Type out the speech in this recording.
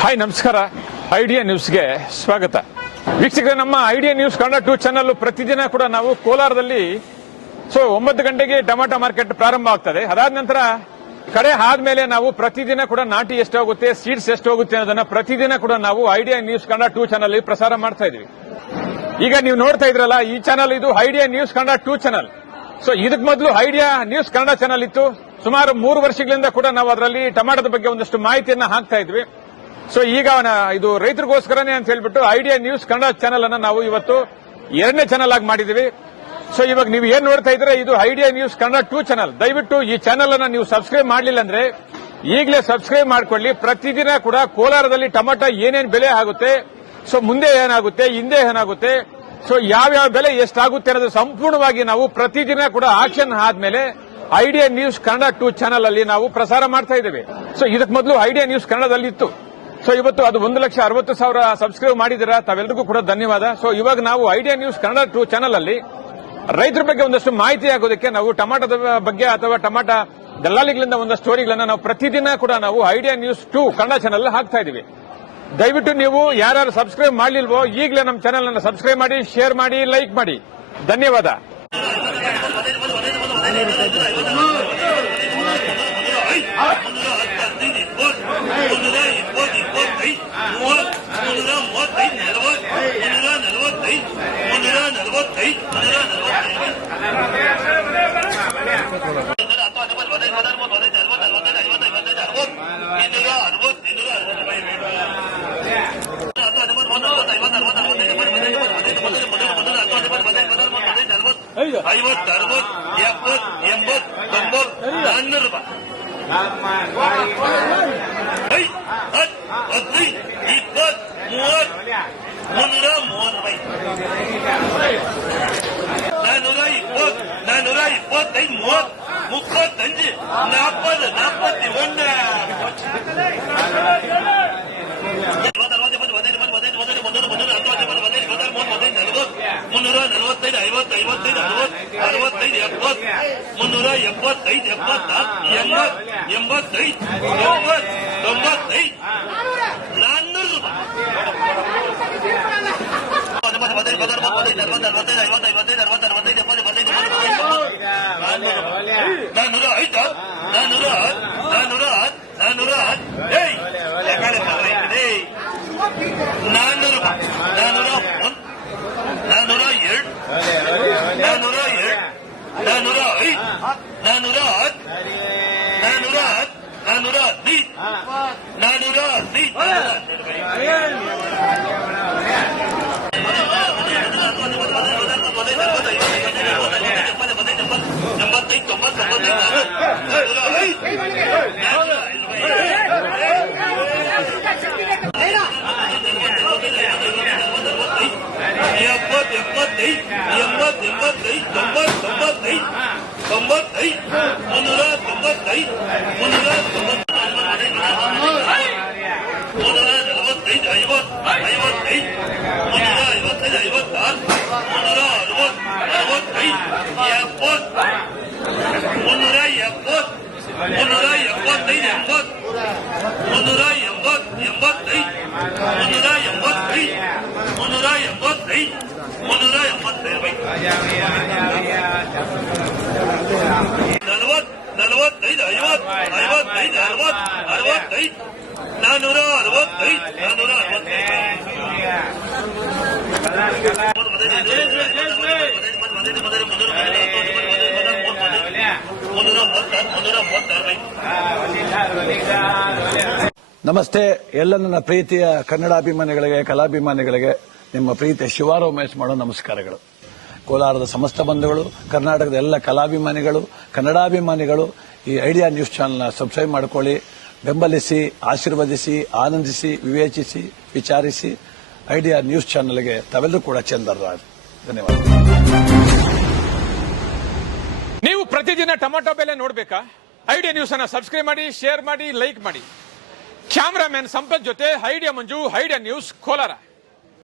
Hi ನಮಸ್ಕಾರ. Idea ನ್ಯೂಸ್ಗೆ ಸ್ವಾಗತ. ವೀಕ್ಷಕರೇ, ನಮ್ಮ ಐಡಿಯಾ ನ್ಯೂಸ್ ಕನ್ನಡ 2 ಚಾನಲ್ ಪ್ರತಿದಿನ ಕೂಡ ನಾವು ಕೋಲಾರದಲ್ಲಿ 9 ಗಂಟೆಗೆ ಟೊಮಾಟೊ ಮಾರ್ಕೆಟ್ ಪ್ರಾರಂಭ ಆಗ್ತದೆ. ಅದಾದ ನಂತರ ಕಡೆ ಆದ್ಮೇಲೆ ನಾವು ಪ್ರತಿದಿನ ಕೂಡ ನಾಟಿ ಎಷ್ಟು ಹೋಗುತ್ತೆ, ಸೀಡ್ಸ್ ಎಷ್ಟು ಹೋಗುತ್ತೆ ಅನ್ನೋದನ್ನ ಪ್ರತಿದಿನ ಕೂಡ ನಾವು ಐಡಿಯಾ ನ್ಯೂಸ್ ಕನ್ನಡ 2 ಚಾನಲ್ ಪ್ರಸಾರ ಮಾಡ್ತಾ ಇದೀವಿ. ಈಗ ನೀವು ನೋಡ್ತಾ ಇದ್ರಲ್ಲ, ಈ ಚಾನಲ್ ಇದು ಐಡಿಯಾ ನ್ಯೂಸ್ ಕನ್ನಡ 2 ಚಾನಲ್. ಇದಕ್ಕೆ ಮೊದಲು ಐಡಿಯಾ ನ್ಯೂಸ್ ಕನ್ನಡ ಚಾನಲ್ ಇತ್ತು. ಸುಮಾರು 3 ವರ್ಷಗಳಿಂದ ಕೂಡ ನಾವು ಅದರಲ್ಲಿ ಟೊಮಾಟೋದ ಬಗ್ಗೆ ಒಂದಷ್ಟು ಮಾಹಿತಿಯನ್ನ ಹಾಕ್ತಾ ಇದ್ವಿ. ಈಗ ಇದು ರೈತರಿಗೋಸ್ಕರನೇ ಅಂತ ಹೇಳ್ಬಿಟ್ಟು ಐಡಿಯಾ ನ್ಯೂಸ್ ಕನ್ನಡ ಚಾನಲ್ ಅನ್ನ ನಾವು ಇವತ್ತು 2ನೇ ಚಾನಲ್ ಆಗಿ ಮಾಡಿದೀವಿ. ಇವಾಗ ನೀವು ಏನ್ ನೋಡ್ತಾ ಇದ್ರೆ ಇದು ಐಡಿಯಾ ನ್ಯೂಸ್ ಕನ್ನಡ 2 ಚಾನಲ್. ದಯವಿಟ್ಟು ಈ ಚಾನಲ್ ಅನ್ನ ನೀವು ಸಬ್ಸ್ಕ್ರೈಬ್ ಮಾಡಲಿಲ್ಲ ಅಂದ್ರೆ ಈಗಲೇ ಸಬ್ಸ್ಕ್ರೈಬ್ ಮಾಡ್ಕೊಳ್ಳಿ. ಪ್ರತಿದಿನ ಕೂಡ ಕೋಲಾರದಲ್ಲಿ ಟೊಮಾಟೊ ಏನೇನು ಬೆಲೆ ಆಗುತ್ತೆ, ಮುಂದೆ ಏನಾಗುತ್ತೆ, ಹಿಂದೆ ಏನಾಗುತ್ತೆ, ಯಾವ್ಯಾವ ಬೆಲೆ ಎಷ್ಟಾಗುತ್ತೆ ಅನ್ನೋದು ಸಂಪೂರ್ಣವಾಗಿ ನಾವು ಪ್ರತಿದಿನ ಕೂಡ ಆಕ್ಷನ್ ಆದ್ಮೇಲೆ ಐಡಿಯಾ ನ್ಯೂಸ್ ಕನ್ನಡ 2 ಚಾನಲ್ ಅಲ್ಲಿ ನಾವು ಪ್ರಸಾರ ಮಾಡ್ತಾ ಇದ್ದೇವೆ. ಇದಕ್ಕೆ ಮೊದಲು ಐಡಿಯಾ ನ್ಯೂಸ್ ಕನ್ನಡದಲ್ಲಿ ಇತ್ತು. ಇವತ್ತು ಅದು 1,60,000 ಸಬ್ಸ್ಕ್ರೈಬ್ ಮಾಡಿದಿರಾ, ತಾವೆಲ್ಲರಿಗೂ ಕೂಡ ಧನ್ಯವಾದ. ಇವಾಗ ನಾವು ಐಡಿಯಾ ನ್ಯೂಸ್ ಕನ್ನಡ 2 ಚಾನಲ್ ಅಲ್ಲಿ ರೈತರ ಬಗ್ಗೆ ಒಂದಷ್ಟು ಮಾಹಿತಿ ಆಗೋದಕ್ಕೆ ನಾವು ಟೊಮಾಟೋದ ಬಗ್ಗೆ ಅಥವಾ ಟೊಮಾಟೊ ದಲ್ಲಾಳಿಗಳಿಂದ ಒಂದಷ್ಟು ಸ್ಟೋರಿಗಳನ್ನ ನಾವು ಪ್ರತಿದಿನ ಕೂಡ ನಾವು ಐಡಿಯಾ ನ್ಯೂಸ್ 2 ಕನ್ನಡ ಚಾನಲ್ ಹಾಕ್ತಾ ಇದೀವಿ. ದಯವಿಟ್ಟು ನೀವು ಯಾರು ಸಬ್ಸ್ಕ್ರೈಬ್ ಮಾಡಲಿಲ್ವೋ ಈಗಲೇ ನಮ್ಮ ಚಾನಲ್ ಅನ್ನು ಸಬ್ಸ್ಕ್ರೈಬ್ ಮಾಡಿ, ಶೇರ್ ಮಾಡಿ, ಲೈಕ್ ಮಾಡಿ. ಧನ್ಯವಾದ. ನಮಸ್ತೆ ಎಲ್ಲ ನನ್ನ ಪ್ರೀತಿಯ ಕನ್ನಡಾಭಿಮಾನಿಗಳಿಗೆ, ಕಲಾಭಿಮಾನಿಗಳಿಗೆ ನಿಮ್ಮ ಪ್ರೀತಿಯ ಶಿವಾರಾವ್ ಉಮೇಶ್ ಮಾಡೋ ನಮಸ್ಕಾರಗಳು. ಕೋಲಾರದ ಸಮಸ್ತ ಬಂಧುಗಳು, ಕರ್ನಾಟಕದ ಎಲ್ಲ ಕಲಾಭಿಮಾನಿಗಳು, ಕನ್ನಡಾಭಿಮಾನಿಗಳು ಈ ಐಡಿಯಾ ನ್ಯೂಸ್ ಚಾನೆಲ್ನ ಸಬ್ಸ್ಕ್ರೈಬ್ ಮಾಡಿಕೊಳ್ಳಿ, ಬೆಂಬಲಿಸಿ, ಆಶೀರ್ವದಿಸಿ, ಆನಂದಿಸಿ, ವಿವೇಚಿಸಿ, ವಿಚಾರಿಸಿ. ಐಡಿಯಾ ನ್ಯೂಸ್ ಚಾನೆಲ್ಗೆ ತಾವೆಲ್ಲರೂ ಕೂಡ ಚಂದರ್ರಾಜ್. ಧನ್ಯವಾದ. ನೀವು ಪ್ರತಿದಿನ ಟೊಮಾಟೊ ಬೆಲೆ ನೋಡಬೇಕಾ? ಐಡಿಯಾ ನ್ಯೂಸ್ ಅನ್ನು ಸಬ್ಸ್ಕ್ರೈಬ್ ಮಾಡಿ, ಶೇರ್ ಮಾಡಿ, ಲೈಕ್ ಮಾಡಿ. ಕ್ಯಾಮರಾಮನ್ ಸಂಪತ್ ಜೊತೆ ಐಡಿಯಾ ಮಂಜು, ಐಡಿಯಾ ನ್ಯೂಸ್ ಕೋಲಾರ.